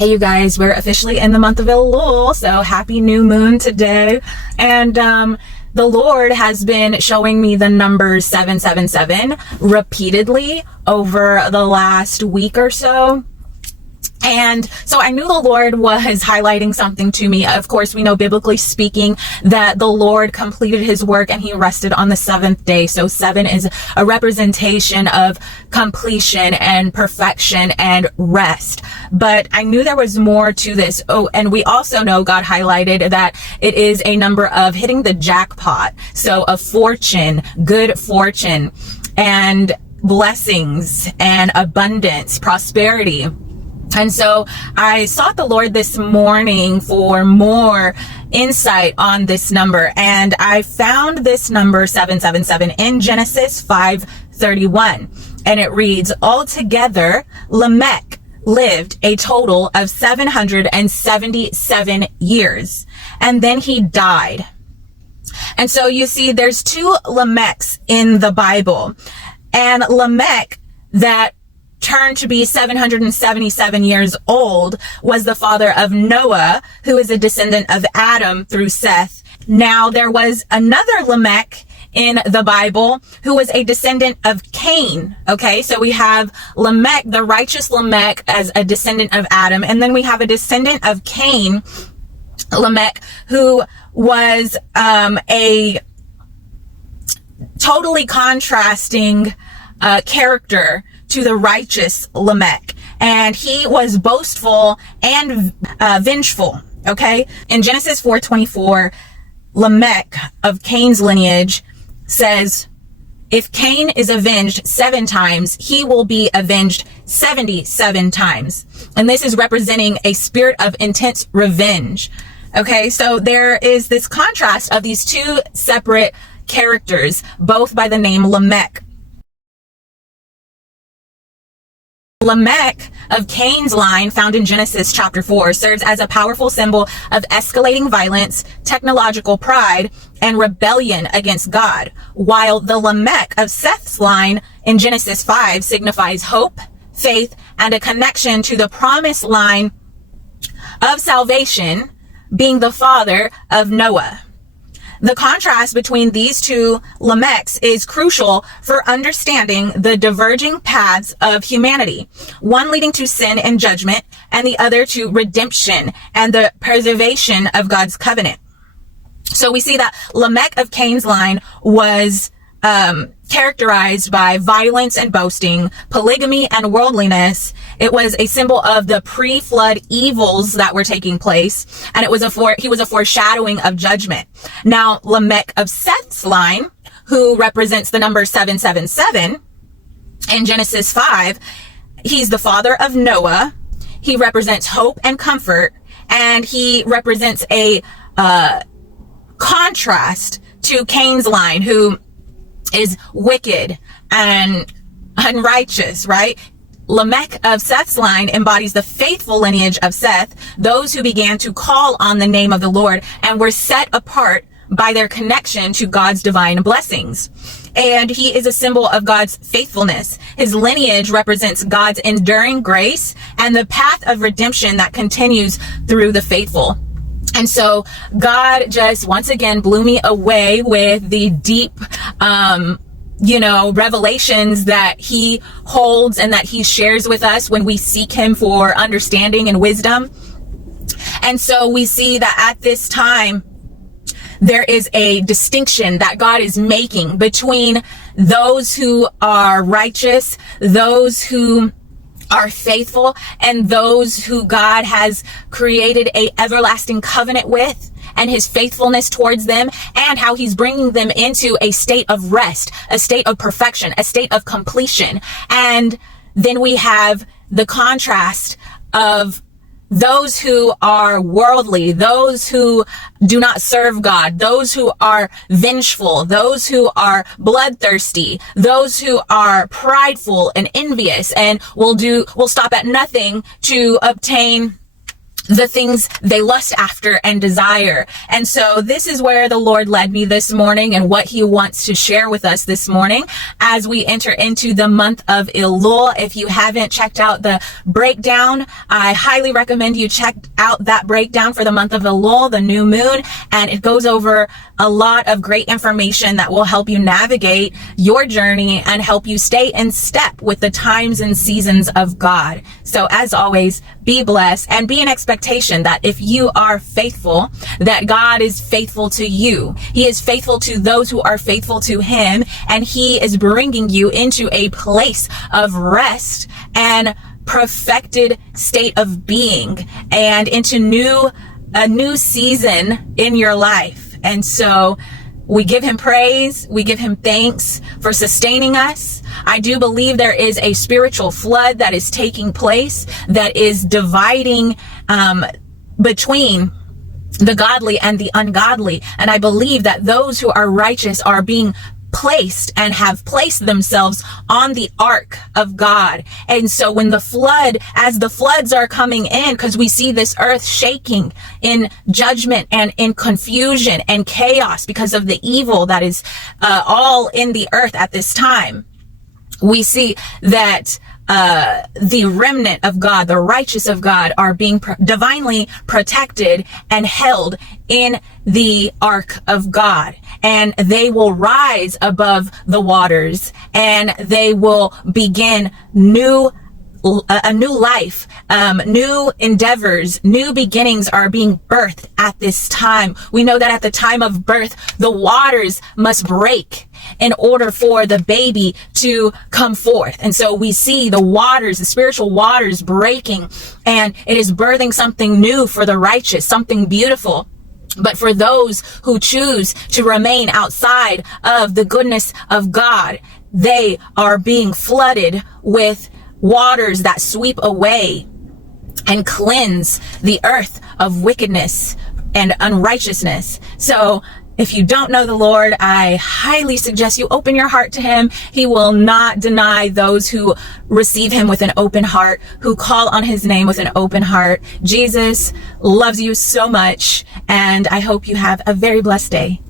Hey you guys, we're officially in the month of Elul, so happy new moon today. And the Lord has been showing me the number 777 repeatedly over the last week or so. And so I knew the Lord was highlighting something to me. Of course, we know biblically speaking that the Lord completed his work and he rested on the seventh day. So 7 is a representation of completion and perfection and rest. But I knew there was more to this. Oh, and we also know God highlighted that it is a number of hitting the jackpot. So of fortune, good fortune, and blessings and abundance, prosperity. And so I sought the Lord this morning for more insight on this number. And I found this number 777 in Genesis 5:31. And it reads, altogether, Lamech lived a total of 777 years. And then he died. And so you see, there's two Lamechs in the Bible. And Lamech that turned to be 777 years old was the father of Noah, who is a descendant of Adam through Seth. Now there was another Lamech in the Bible who was a descendant of Cain. Okay, so we have Lamech, the righteous Lamech, as a descendant of Adam, and then we have a descendant of Cain, Lamech, who was a totally contrasting character to the righteous Lamech. And he was boastful and vengeful. Okay. In Genesis 4:24, Lamech of Cain's lineage says, if Cain is avenged 7 times, he will be avenged 77 times. And this is representing a spirit of intense revenge. Okay. So there is this contrast of these two separate characters, both by the name Lamech. Lamech of Cain's line, found in Genesis chapter 4, serves as a powerful symbol of escalating violence, technological pride, and rebellion against God, while the Lamech of Seth's line in Genesis 5 signifies hope, faith, and a connection to the promised line of salvation, being the father of Noah. The contrast between these two Lamechs is crucial for understanding the diverging paths of humanity, one leading to sin and judgment, and the other to redemption and the preservation of God's covenant. So we see that Lamech of Cain's line was characterized by violence and boasting, polygamy and worldliness. It was a symbol of the pre-flood evils that were taking place, and he was a foreshadowing of judgment. Now, Lamech of Seth's line, who represents the number 777 in Genesis 5, he's the father of Noah. He represents hope and comfort, and he represents a contrast to Cain's line, who is wicked and unrighteous, right? Lamech of Seth's line embodies the faithful lineage of Seth, those who began to call on the name of the Lord and were set apart by their connection to God's divine blessings. And he is a symbol of God's faithfulness. His lineage represents God's enduring grace and the path of redemption that continues through the faithful. And so God just once again blew me away with the deep, revelations that he holds and that he shares with us when we seek him for understanding and wisdom. And so we see that at this time, there is a distinction that God is making between those who are righteous, those who are faithful, and those who God has created a everlasting covenant with, and his faithfulness towards them, and how he's bringing them into a state of rest, a state of perfection, a state of completion. And then we have the contrast of those who are worldly, those who do not serve God, those who are vengeful, those who are bloodthirsty, those who are prideful and envious and will stop at nothing to obtain the things they lust after and desire. And so this is where the Lord led me this morning and what he wants to share with us this morning as we enter into the month of Elul. If you haven't checked out the breakdown, I highly recommend you check out that breakdown for the month of Elul, the new moon, and it goes over a lot of great information that will help you navigate your journey and help you stay in step with the times and seasons of God. So as always, be blessed and be in expectation that if you are faithful, that God is faithful to you. He is faithful to those who are faithful to him, and he is bringing you into a place of rest and perfected state of being and into a new season in your life. And so we give him praise. We give him thanks for sustaining us. I do believe there is a spiritual flood that is taking place that is dividing between the godly and the ungodly. And I believe that those who are righteous are being placed and have placed themselves on the ark of God. And so when as the floods are coming in, because we see this earth shaking in judgment and in confusion and chaos because of the evil that is all in the earth at this time, we see that the remnant of God, the righteous of God, are being divinely protected and held in the ark of God. And they will rise above the waters, and they will begin a new life, new endeavors, new beginnings are being birthed at this time. We know that at the time of birth, the waters must break in order for the baby to come forth. And so we see the waters, the spiritual waters breaking, and it is birthing something new for the righteous, something beautiful. But for those who choose to remain outside of the goodness of God, they are being flooded with waters that sweep away and cleanse the earth of wickedness and unrighteousness. So if you don't know the Lord, I highly suggest you open your heart to him. He will not deny those who receive him with an open heart, who call on his name with an open heart. Jesus loves you so much, and I hope you have a very blessed day.